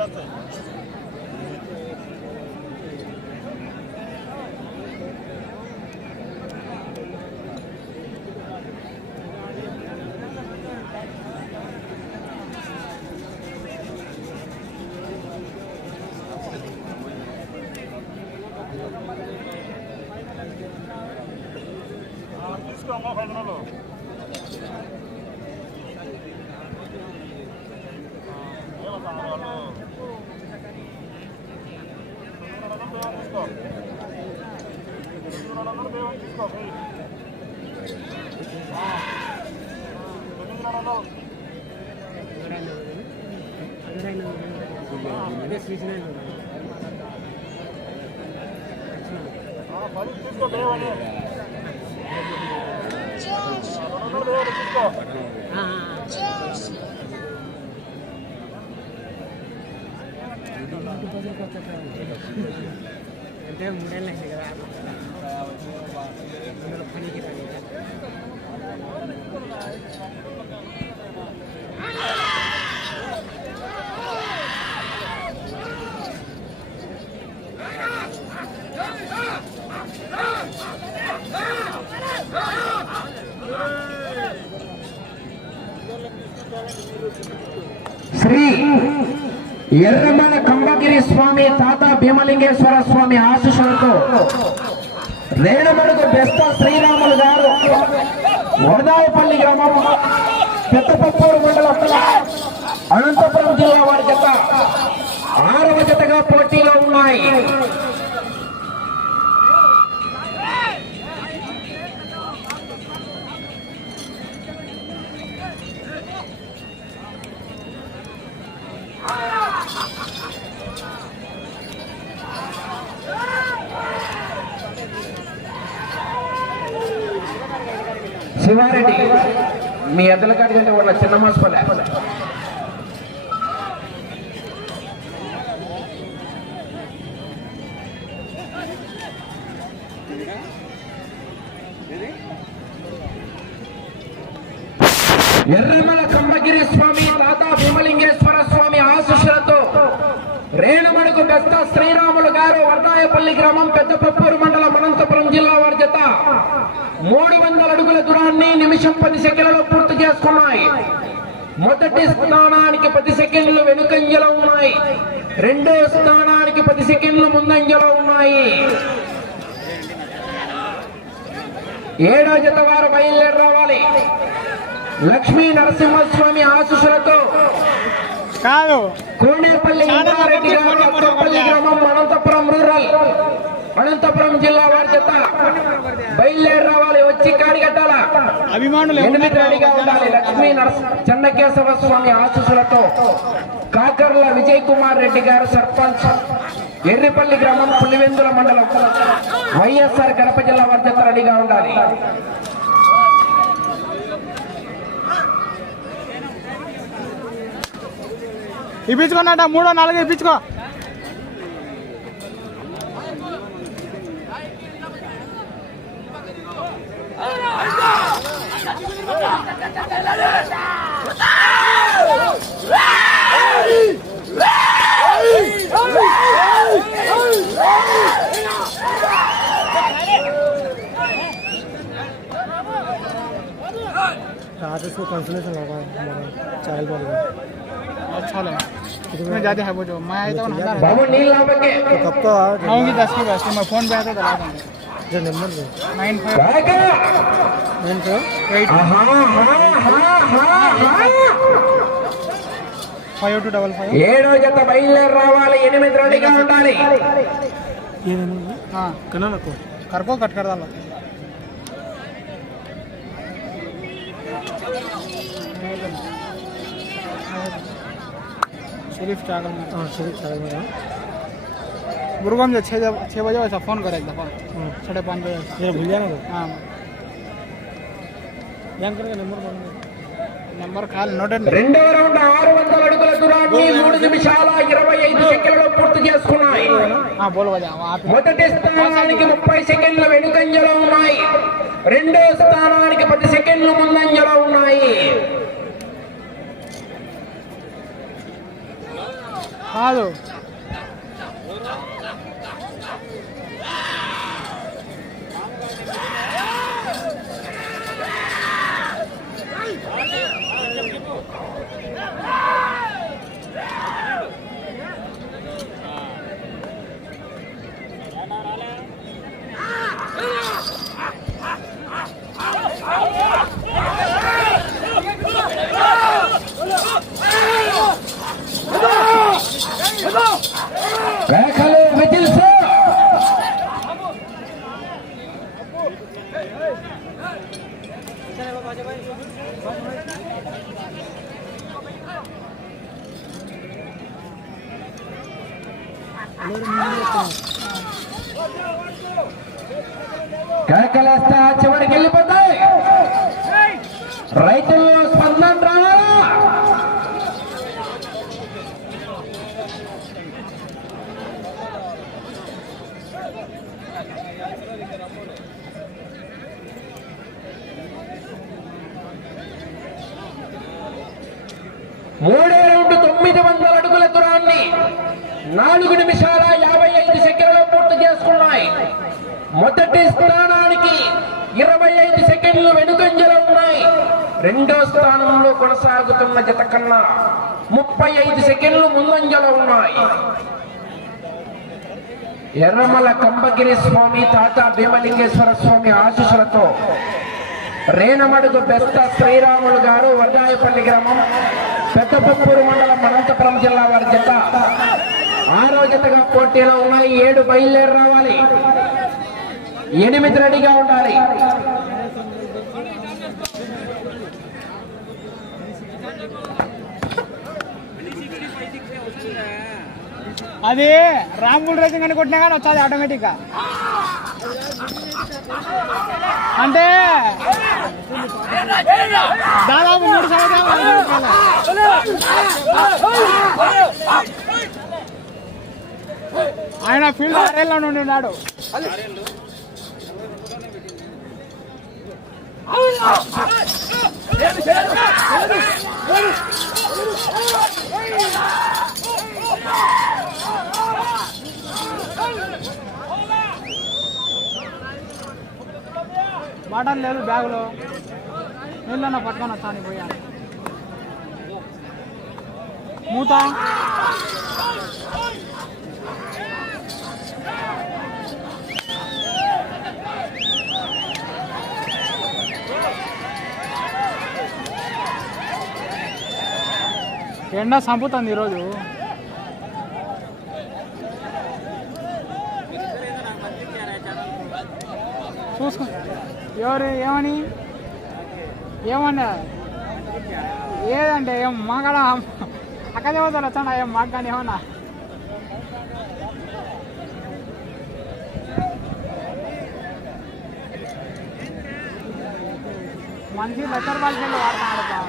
Obrigado. వందలు బేవం తీసుకో అంటే మూడేళ్ళు అయింది కదా. అందులో పనికి రాని శ్రీ ఎర్రమల కంబగిరి స్వామి తాత భీమలింగేశ్వర స్వామి ఆశీస్సులతో రేణమడుగు బెస్త శ్రీరాములు గారు వరదాయపల్లి గ్రామం పెద్దపప్పూరు మండలం అనంతపురం జిల్లా వారి జత ఆరవ జతగా పోటీలో ఉన్నాయి. శివారెడ్డి మీ ఎద్దల కాడి కంటే ఉన్న చిన్న మోసపల్లె ఎర్రమల కంబగిరి స్వామి తాత భీమలింగేశ్వర స్వామి ఆశీస్సులతో రేణమడుగు బెస్త శ్రీరాములు గారు వర్దాయపల్లి గ్రామం పెద్దపప్పూరు మండలం అనంతపురం జిల్లా వారి జత మూడు వందల అడుగుల దూరాన్ని నిమిషం పది సెకండ్లలో పూర్తి చేసుకున్నాయి. మొదటి స్థానానికి పది సెకండ్లు వెనుకంజలో ఉన్నాయి. రెండో స్థానానికి పది సెకండ్లు ముందంజలో ఉన్నాయి. ఏడో జత వారు బయలుదేరి రావాలి లక్ష్మీ నరసింహస్వామి ఆశీస్సులతో కోనేపల్లి గ్రామం అనంతపురం రూరల్. అనంతపురం జిల్లా వారి చేత బయలుదేరి రావాలి వచ్చి కాడి కట్టాల? అభిమానులు ఎనిమిది రెడీగా ఉండాలి. లక్ష్మీ చెన్నకేశవ స్వామి ఆశీస్సులతో కాకర్ల విజయ్ కుమార్ రెడ్డి గారు సర్పంచ్ ఎర్రిపల్లి గ్రామం పులివెందుల మండలం వైఎస్ఆర్ కడప జిల్లా వారి చేత రెడీగా ఉండాలి. ఇప్పించుకున్నట్ట మూడో నాలుగు ఇప్పించుకో. आज इसको कंसलेशन लगा हमारा चाइल्ड बॉल अच्छा लगा। कितने ज़्यादा है वो जो मैं आया था ना बाबू नील नाम के। तो कब तो आऊँगी दस की बस तो मैं फ़ोन पे आया था तो चला जो नंबर नाइन फाइव కాకా. नाइन फाइव एट ఆహా, ఆహా, ఆహా, ఆహా. फाइव टू डबल फाइव ఏడో జత బయలుదేరి రావాలి ఎనిమిది రెడీగా ఉండాలి हाँ करना ना को कर को कट कर डालो शरीफ चागल में हाँ शरीफ चागल में गुरुगम जो छः छः बजे वैसा फ़ोन करे एक दफ़ा साढ़े पाँच बजे ये भूल जाना हाँ రెండవ రౌండ్ ఆరు వందల అడుగుల దూరాన్ని మూడు నిమిషాల ఇరవై ఐదు సెకండ్లు పూర్తి చేసుకున్నాయి. మొదటి స్థానానికి ముప్పై సెకండ్ల వెనుకంజలో ఉన్నాయి. రెండో స్థానానికి పది సెకండ్లు ముందంజలో ఉన్నాయి. కాదు. కలకలేస్తా చివరికి వెళ్ళిపోతాయి. రైతుల్లో స్పందన రావాలా? మూడు రెండు తొమ్మిది వందల అడుగుల దూరాన్ని నాలుగు నిమిషాల యాభై ఐదు సెకండ్లు పూర్తి చేసుకున్నాయి. మొదటి స్థానానికి ఇరవై ఐదు సెకండ్లు వెనుకంజలు ఉన్నాయి. రెండో స్థానంలో కొనసాగుతున్న జత కన్నా ముప్పై ఐదు సెకండ్లు ముందంజలో ఉన్నాయి. ఎర్రమల కంబగిరి స్వామి తాత భీమలింగేశ్వర స్వామి ఆశీస్సులతో రేణమడుగు బెస్త శ్రీరాములు గారు వర్గాయపల్లి గ్రామం పెద్దపప్పూరు మండలం అనంతపురం జిల్లా వారి జత ఆరో జతగా పోటీలో ఉన్నాయి ఏడు బయలుదేరి రావాలి ఎనిమిది రెడీగా ఉండాలి అది రాంబుల్ రేసింగ్ అని కొట్టినా కానీ వచ్చేది ఆటోమేటిక్గా అంటే దాదాపు మూడు సంవత్సరాలు ఆయన ఫీల్డ్ ఆరేళ్ళ నుండి ఉన్నాడు. బాటలు లేదు బ్యాగులో. నీళ్ళన్న పట్టుకొని వస్తాను పోయాను మూత. ఎండ సంపుతుంది ఈరోజు. చూసుకో. ఎవరు ఏమని? ఏమన్నా? ఏదంటే ఏం మాకాడ అక్కడ దేవతలు వచ్చాడా ఏం మాకు కానీ ఏమన్నా? మనిషి లక్ష రూపాయలకి వెళ్ళి వాడుతున్నాడు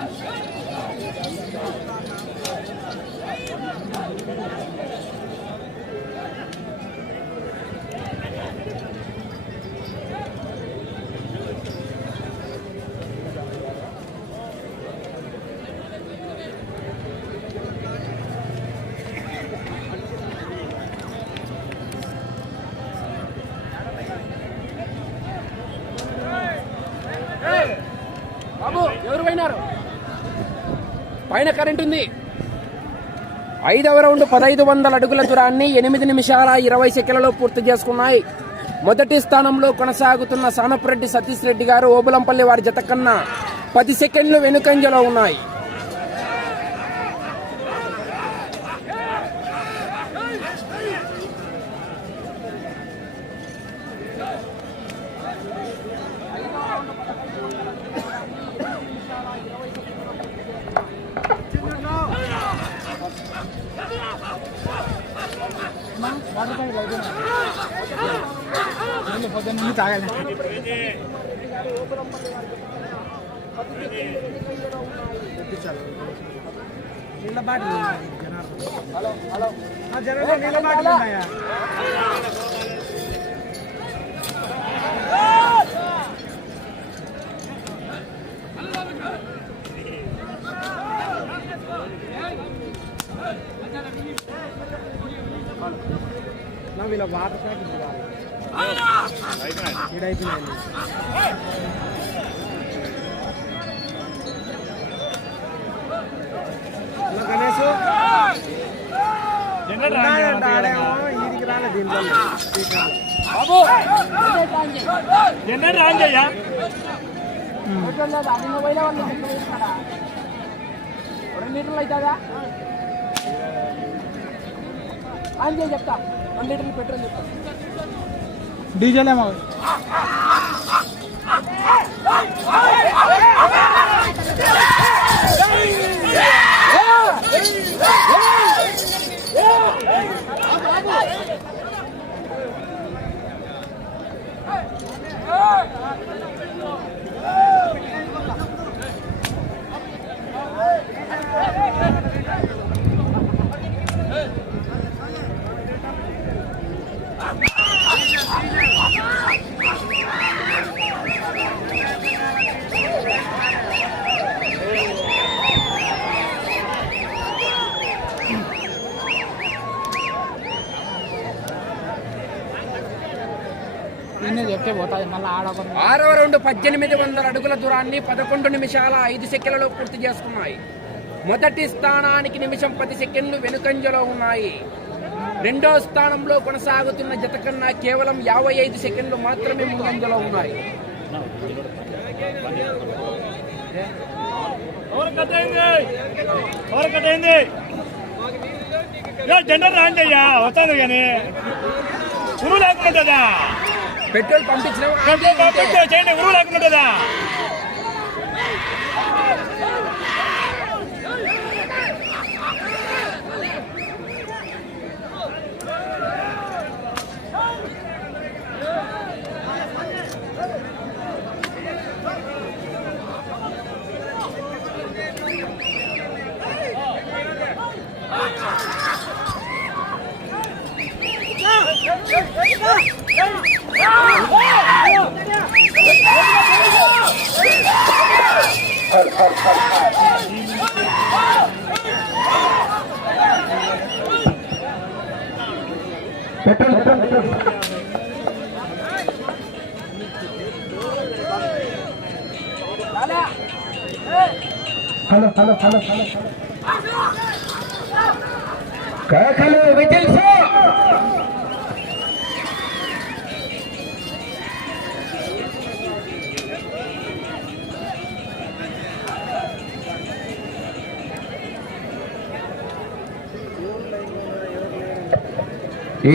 Russia! పైన కరెంట్ ఉంది. ఐదవ రౌండ్ పదహైదు వందల అడుగుల దూరాన్ని ఎనిమిది నిమిషాల ఇరవై సెకండ్లలో పూర్తి చేసుకున్నాయి. మొదటి స్థానంలో కొనసాగుతున్న సానపురెడ్డి సతీష్ రెడ్డి గారు ఓబులంపల్లి వారి జత కన్నా పది సెకండ్లు వెనుకంజలో ఉన్నాయి. चालेल नीला बाट हाँ जरा नीला बाट लेना यार। ना विला बात क्या గణేష్ ఆడేమో ఈడికి రాలే రెండు లీటర్లు అవుతుందా ఆన్ చేయి చెప్తా వన్ లీటర్లు పెట్రోల్ చెప్తా. डीजल है मगर చెప్తే పోతుంది? మళ్ళీ ఆడకుండా ఆరవ రౌండ్ పద్దెనిమిది వందల అడుగుల దూరాన్ని పదకొండు నిమిషాల ఐదు సెకండ్లలో పూర్తి చేసుకున్నాయి. మొదటి స్థానానికి నిమిషం పది సెకండ్లు వెనుకంజలో ఉన్నాయి. రెండో స్థానంలో కొనసాగుతున్న జత కన్నా కేవలం యాభై ఐదు సెకండ్లు మాత్రమే ముందంజలో ఉన్నాయి. జెండర్ రాంజయ్యా వస్తాను కానీ. ఉరువు లేకుంటుందా పెట్రోల్ పంపించిన కేకలు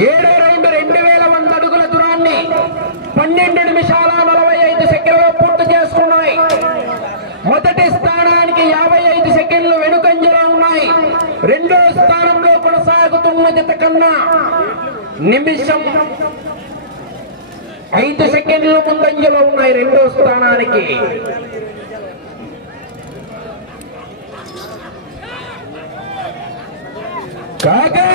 ఏడో రౌండ్ రెండు వేల వంద అడుగుల దూరాన్ని పన్నెండు నిమిషాల నలభై ఐదు సెకండ్లు పూర్తి చేసుకున్నాయి మొదటి స్థానానికి యాభై ఐదు సెకండ్లు వెనుకంజలో ఉన్నాయి రెండో స్థానంలో కొనసాగుతున్న జత కన్నా నిమిషం. ఐదు సెకండ్లు ముందంజలో ఉన్నాయి రెండో స్థానానికి. కాగా.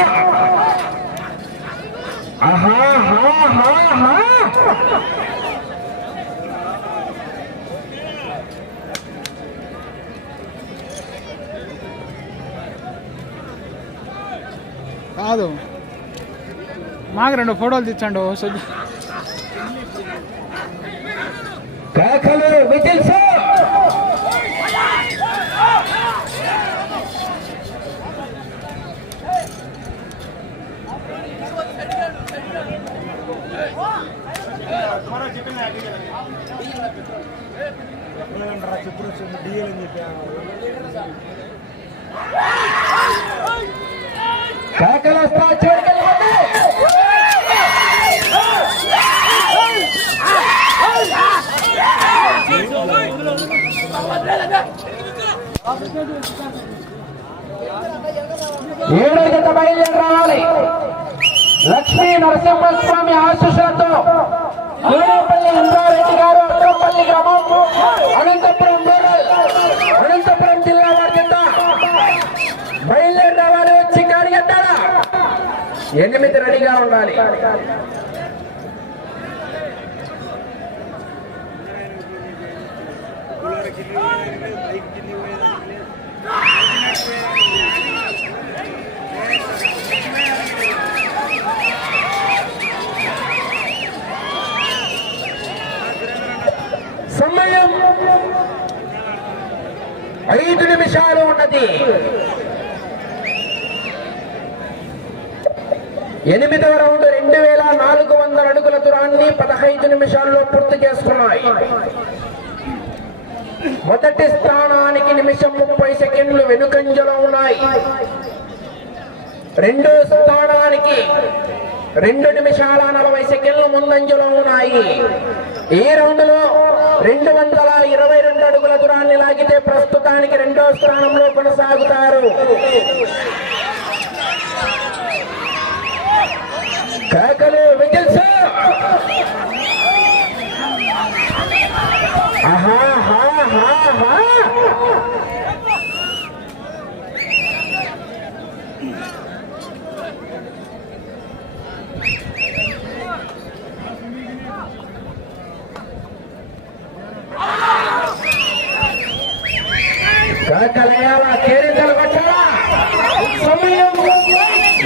కాదు. మాకు రెండు ఫోటోలు తెచ్చండు. కాకల స్థాయి ఏడో జత బయలుదేరి రావాలి లక్ష్మీ నరసింహస్వామి ఆశీస్సులతో కోడపల్లి ఇంద్రారెడ్డి గారు అక్కపల్లి గ్రామం అనంతపురం అనంతపురం జిల్లా వారి జత బయలుదేరి రావాలి వచ్చి గాడి కట్టారా ఎనిమిది రెడీగా ఉండాలి బైక్ సమయం ఐదు నిమిషాలు ఉన్నది. ఎనిమిదవ రౌండ్ రెండు వేల నాలుగు వందల అడుగుల దూరాన్ని పదహైదు నిమిషాల్లో పూర్తి చేసుకున్నాయి. మొదటి స్థానానికి నిమిషం ముప్పై సెకండ్లు వెనుకంజలో ఉన్నాయి. రెండో స్థానానికి రెండు నిమిషాల నలభై సెకండ్లు ముందంజలో ఉన్నాయి. ఈ రౌండ్లో రెండు వందల ఇరవై రెండు అడుగుల దూరాన్ని లాగితే ప్రస్తుతానికి రెండో స్థానంలో కొనసాగుతారు. కేకలు విజిల్స్. ఆహా.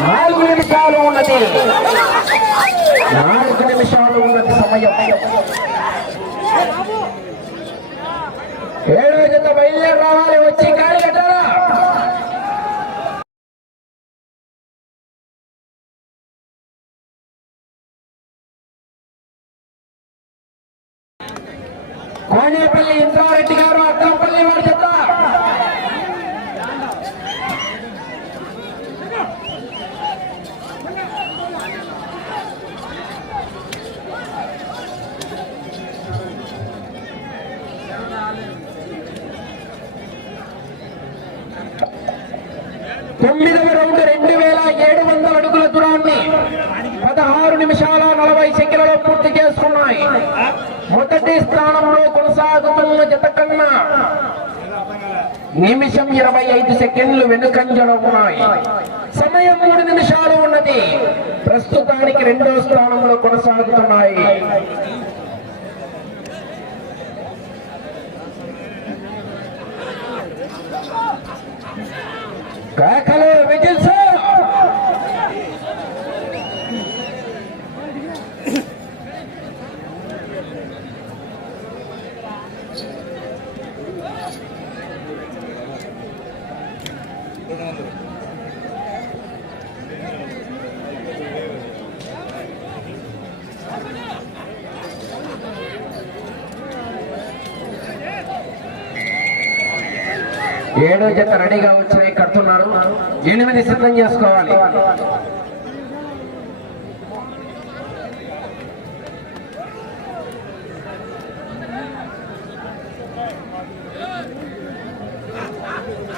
నాలుగు నిమిషాలు ఉన్నది. నాలుగు నిమిషాలు ఉన్నది సమయం. బయలుదేరి రావాలి వచ్చి గాడి కట్టాలా కోనేపల్లి ఇంద్రారెడ్డి గారు అక్కంపల్లి వారి చెత్త తొమ్మిదవ రౌండ్ రెండు వేల ఏడు వందల అడుగుల దూరాన్ని పదహారు నిమిషాల నలభై సెకండ్లలో పూర్తి చేసుకున్నాయి మొదటి స్థానంలో కొనసాగుతున్న జత కన్నా నిమిషం ఇరవై ఐదు సెకండ్లు వెనుకంజలో ఉన్నాయి. సమయం మూడు నిమిషాలు ఉన్నది. ప్రస్తుతానికి రెండో స్థానంలో కొనసాగుతున్నాయి. కాకలే విజిల్స్ ఏడో జత రెడీగా వచ్చినాయి కడుతున్నారు. ఎనిమిది సిద్ధం చేసుకోవాలి.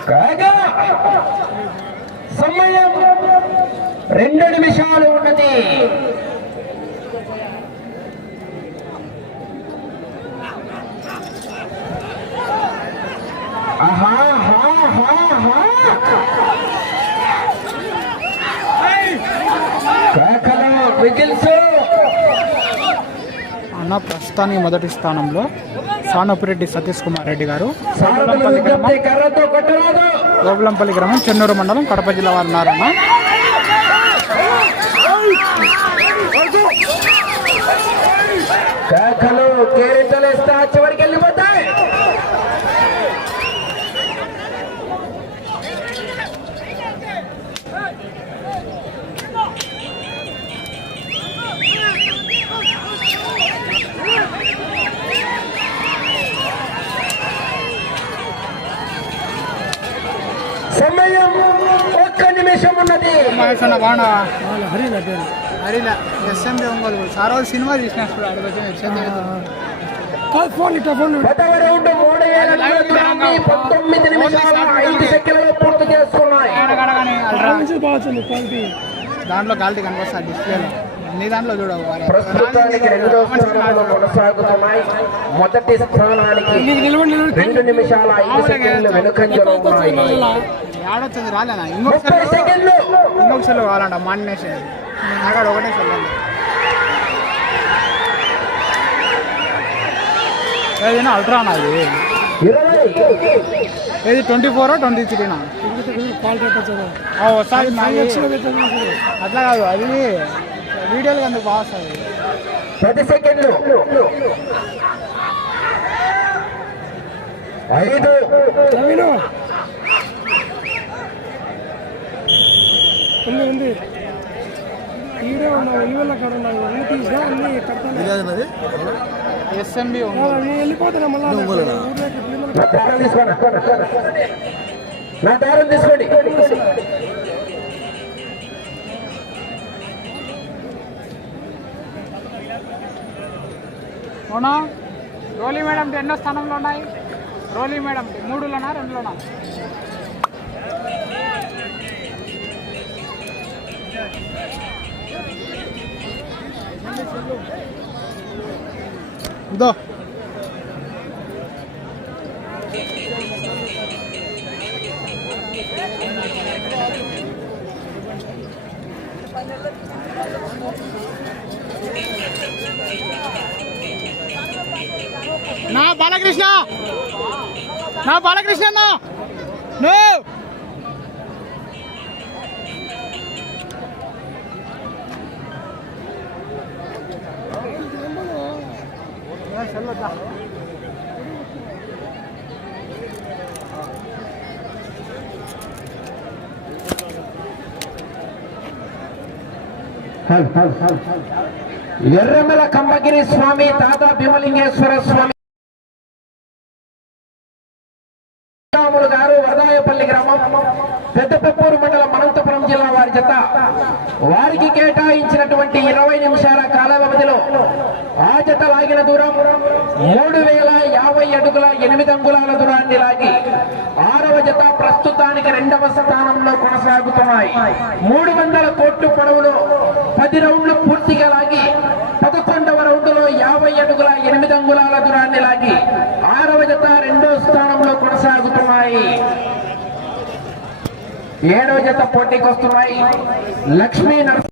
కాగా సమయం రెండు నిమిషాలు ఉన్నది ఆహా హా హా హా కేకలు విజిల్స్ ప్రస్తుతానికి మొదటి స్థానంలో సానపురెడ్డి సతీష్ కుమార్ రెడ్డి గారు. గోగులంపల్లి గ్రామం గోగులంపల్లి గ్రామం చెన్నూరు మండలం కడప జిల్లా వారు ఉన్నారన్న. ఉన్నది హరిల ఒంగోలు. సినిమా తీసినప్పుడు అడిగి ఎస్ఎండి పదవ రౌండ్ మూడు వేల దూరాన్ని పంతొమ్మిది నిమిషాల ఐదు సెకండ్లలో పూర్తి చేసుకున్నాయి అడగడగానే అల్ట్రా బాగుంది క్వాలిటీ. దాంట్లో క్వాలిటీ కనిపిస్తుంది డిస్ప్లేలో నీ దాంట్లో చూడవు ప్రస్తుతానికి రెండో స్థానంలో కొనసాగుతున్నాయి. మొదటి స్థానానికి రెండు నిమిషాల ఐదు సెకండ్లు వెనుకంజలో ఉన్నాయి. ఆడొచ్చింది రాలేనా? ఇంకొక ముప్పై సెకండ్లు. ఇంకొక సెల్ కావాలంట మాండినేషన్ అక్కడ ఒకటే సెల్ ఏదైనా అల్ట్రా నాది ఇరవై. ఏది ట్వంటీ ఫోర్ ట్వంటీ త్రీనా నాది. అట్లా కాదు అది వీడియోలు అందుకు బాగా వస్తుంది పది సెకండ్లు. ఐదు. ఉంది ఉంది. ఈడే ఉన్నావు ఎలివెల్ల కాడ ఉన్నావు. అన్ని తీసినా అన్ని కడతాను. ఎస్ఎంబి నేను వెళ్ళిపోతున్నా మళ్ళీ? ఊర్లోకి భీమల నా దారం తీసుకోండి నా దారం తీసుకోండి. అవునా? రోలీ మేడం ఎన్నో స్థానంలో ఉన్నాయి? రోలీ మేడం మూడులోనా రెండులోనా? ఇదో. నా బాలకృష్ణ! నా బాలకృష్ణ అన్న! నువ్వు! ఎర్రమల కంబగిరి స్వామి దాదా భీమలింగేశ్వర స్వామి. గారు వరదాయపల్లి గ్రామం. పెద్దపప్పూరు మండలం అనంతపురం జిల్లా వారి జత. వారికి కేటాయించినటువంటి ఇరవై నిమిషాల కాల వ్యవధిలో ఆ జత లాగిన దూరం మూడు వేల యాభై అడుగుల ఎనిమిది అంగుళాల దూరాన్ని లాగి ఆరవ జత ప్రస్తుతానికి రెండవ స్థానంలో కొనసాగుతున్నాయి. మూడు వందల కోట్లు పొడవులో పది రౌండ్లు పూర్తిగా లాగి పదకొండవ రౌండ్లో యాభై అడుగుల ఎనిమిది అంగుళాల దూరాన్ని లాగి ఆరవ జత రెండో స్థానంలో కొనసాగుతున్నాయి. ఏడో జత పోటీకి వస్తున్నాయి? లక్ష్మీ నరసింహ